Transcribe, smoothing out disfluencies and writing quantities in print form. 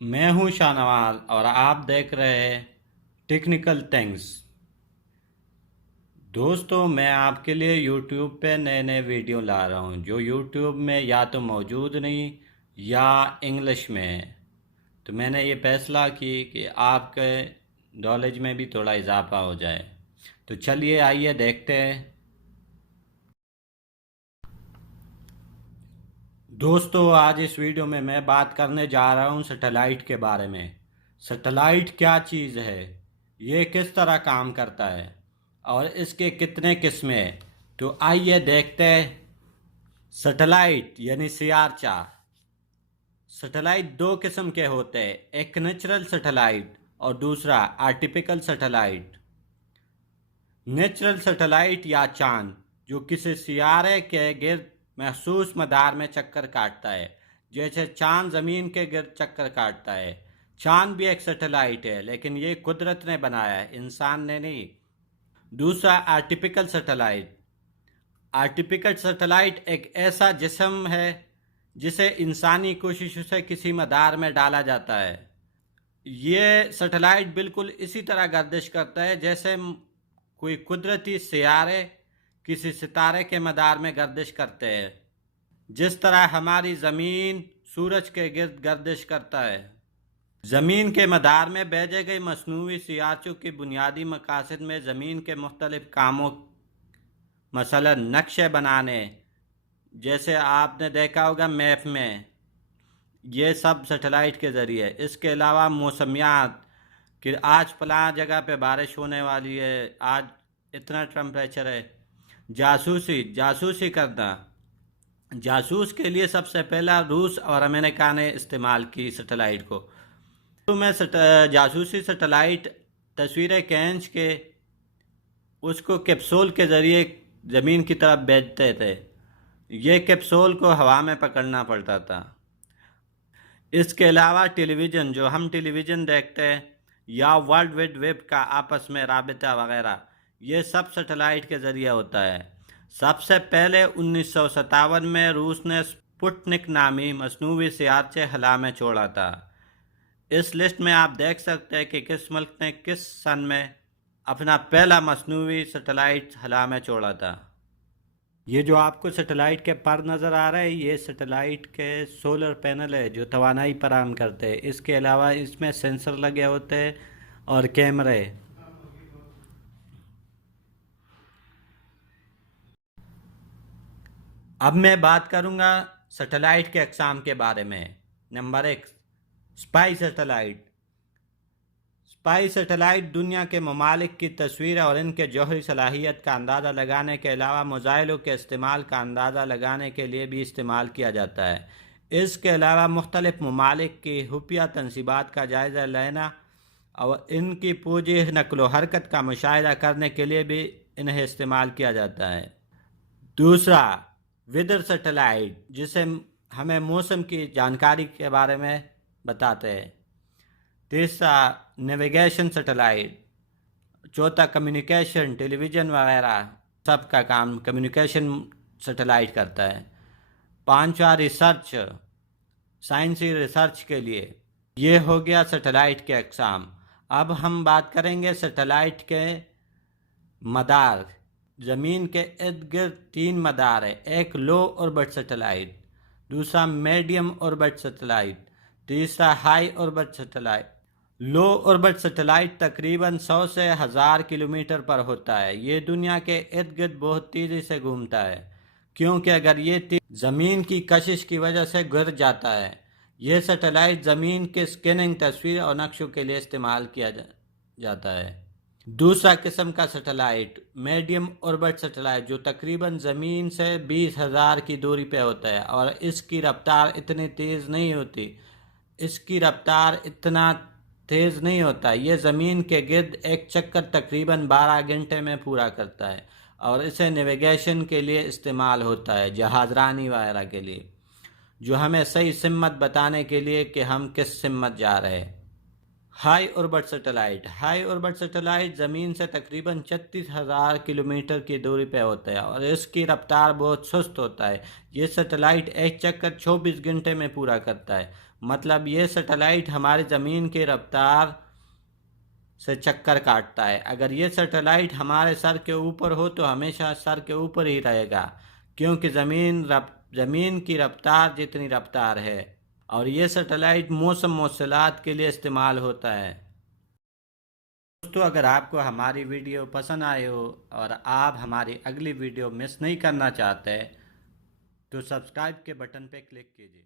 میں ہوں شاہ نواز اور آپ دیکھ رہے ہیں ٹیکنیکل تھنگس۔ دوستو میں آپ کے لیے یوٹیوب پہ نئے نئے ویڈیو لا رہا ہوں جو یوٹیوب میں یا تو موجود نہیں یا انگلش میں ہے۔ تو میں نے یہ فیصلہ کی کہ آپ کے نالج میں بھی تھوڑا اضافہ ہو جائے۔ تو چلیے آئیے دیکھتے ہیں۔ دوستو آج اس ویڈیو میں بات کرنے جا رہا ہوں سیٹلائٹ کے بارے میں۔ سیٹلائٹ کیا چیز ہے، یہ کس طرح کام کرتا ہے اور اس کے کتنے قسمیں ہیں۔ تو آئیے دیکھتے ہیں۔ سیٹلائٹ یعنی سیارچہ۔ سیٹلائٹ دو قسم کے ہوتے ہیں، ایک نیچرل سیٹلائٹ اور دوسرا آرٹیفیشل سیٹلائٹ۔ نیچرل سیٹلائٹ یا چاند جو کسی سیارے کے گرد محسوس مدار میں چکر کاٹتا ہے، جیسے چاند زمین کے گرد چکر کاٹتا ہے۔ چاند بھی ایک سیٹلائٹ ہے لیکن یہ قدرت نے بنایا ہے، انسان نے نہیں۔ دوسرا آرٹیفیشل سیٹلائٹ۔ آرٹیفیشل سیٹلائٹ ایک ایسا جسم ہے جسے انسانی کوششوں سے کسی مدار میں ڈالا جاتا ہے۔ یہ سیٹلائٹ بالکل اسی طرح گردش کرتا ہے جیسے کوئی قدرتی سیارے کسی ستارے کے مدار میں گردش کرتے ہیں، جس طرح ہماری زمین سورج کے گرد گردش کرتا ہے۔ زمین کے مدار میں بھیجے گئے مصنوعی سیارچوں کی بنیادی مقاصد میں زمین کے مختلف کاموں، مثلا نقشے بنانے، جیسے آپ نے دیکھا ہوگا میپ میں، یہ سب سیٹلائٹ کے ذریعے۔ اس کے علاوہ موسمیات کہ آج فلاں جگہ پہ بارش ہونے والی ہے، آج اتنا ٹمپریچر ہے۔ جاسوسی کرنا۔ جاسوس کے لیے سب سے پہلا روس اور امریکہ نے استعمال کی سیٹلائٹ کو۔ تو میں جاسوسی سیٹلائٹ تصویریں کھینچ کے اس کو کیپسول کے ذریعے زمین کی طرف بھیجتے تھے۔ یہ کیپسول کو ہوا میں پکڑنا پڑتا تھا۔ اس کے علاوہ ٹیلی ویژن، جو ہم ٹیلی ویژن دیکھتے ہیں، یا ورلڈ وائڈ ویب کا آپس میں رابطہ وغیرہ، یہ سب سیٹلائٹ کے ذریعے ہوتا ہے۔ سب سے پہلے 1957 میں روس نے سپوٹنک نامی مصنوعی سیارچہ خلا میں چھوڑا تھا۔ اس لسٹ میں آپ دیکھ سکتے ہیں کہ کس ملک نے کس سن میں اپنا پہلا مصنوعی سیٹلائٹ خلا میں چھوڑا تھا۔ یہ جو آپ کو سیٹلائٹ کے پر نظر آ رہا ہے، یہ سیٹلائٹ کے سولر پینل ہے جو توانائی فراہم کرتے ہیں۔ اس کے علاوہ اس میں سینسر لگے ہوتے ہیں اور کیمرے۔ اب میں بات کروں گا سیٹلائٹ کے اقسام کے بارے میں۔ Number 1، spy satellite. Spy satellite دنیا کے ممالک کی تصویر اور ان کے جوہری صلاحیت کا اندازہ لگانے کے علاوہ میزائلوں کے استعمال کا اندازہ لگانے کے لیے بھی استعمال کیا جاتا ہے۔ اس کے علاوہ مختلف ممالک کی خفیہ تنصیبات کا جائزہ لینا اور ان کی فوجی نقل و حرکت کا مشاہدہ کرنے کے لیے بھی انہیں استعمال کیا جاتا ہے۔ دوسرا، ویدر سیٹلائٹ، جسے ہمیں موسم کی جانکاری کے بارے میں بتاتے ہیں۔ تیسرا، نیویگیشن سیٹلائٹ۔ چوتھا، کمیونیکیشن، ٹیلی ویژن وغیرہ سب کا کام کمیونیکیشن سیٹلائٹ کرتا ہے۔ پانچواں، ریسرچ، سائنسی ریسرچ کے لیے۔ یہ ہو گیا سیٹلائٹ کے اقسام۔ اب ہم بات کریں گے سیٹلائٹ کے مدار۔ زمین کے ارد گرد 3 مدار ہے، ایک لو آربٹ سیٹلائٹ، دوسرا میڈیم آربٹ سیٹلائٹ، تیسرا ہائی آربٹ سیٹلائٹ۔ لو آربٹ سیٹلائٹ تقریباً 100 سے 1000 کلومیٹر پر ہوتا ہے۔ یہ دنیا کے ارد گرد بہت تیزی سے گھومتا ہے، کیونکہ اگر یہ زمین کی کشش کی وجہ سے گر جاتا ہے۔ یہ سیٹلائٹ زمین کے اسکیننگ، تصویر اور نقشوں کے لیے استعمال کیا جاتا ہے۔ دوسرا قسم کا سیٹلائٹ میڈیم آربٹ سیٹلائٹ، جو تقریباً زمین سے 20,000 کی دوری پہ ہوتا ہے اور اس کی رفتار اتنی تیز نہیں ہوتی۔ یہ زمین کے گرد ایک چکر تقریباً 12 گھنٹے میں پورا کرتا ہے اور اسے نیویگیشن کے لیے استعمال ہوتا ہے، جہاز رانی وغیرہ کے لیے، جو ہمیں صحیح سمت بتانے کے لیے کہ ہم کس سمت جا رہے ہیں۔ ہائی اوربٹ سیٹلائٹ زمین سے تقریباً 36,000 کلومیٹر کی دوری پہ ہوتا ہے اور اس کی رفتار بہت سست ہوتا ہے۔ یہ سیٹلائٹ ایک چکر 24 گھنٹے میں پورا کرتا ہے۔ مطلب یہ سیٹلائٹ ہماری زمین کی رفتار سے چکر کاٹتا ہے۔ اگر یہ سیٹلائٹ ہمارے سر کے اوپر ہو تو ہمیشہ سر کے اوپر ہی رہے گا، کیونکہ زمین کی رفتار جتنی رفتار ہے، اور یہ سیٹلائٹ موسم موصلات کے لیے استعمال ہوتا ہے۔ دوستو، اگر آپ کو ہماری ویڈیو پسند آئے ہو اور آپ ہماری اگلی ویڈیو مس نہیں کرنا چاہتے تو سبسکرائب کے بٹن پہ کلک کیجیے۔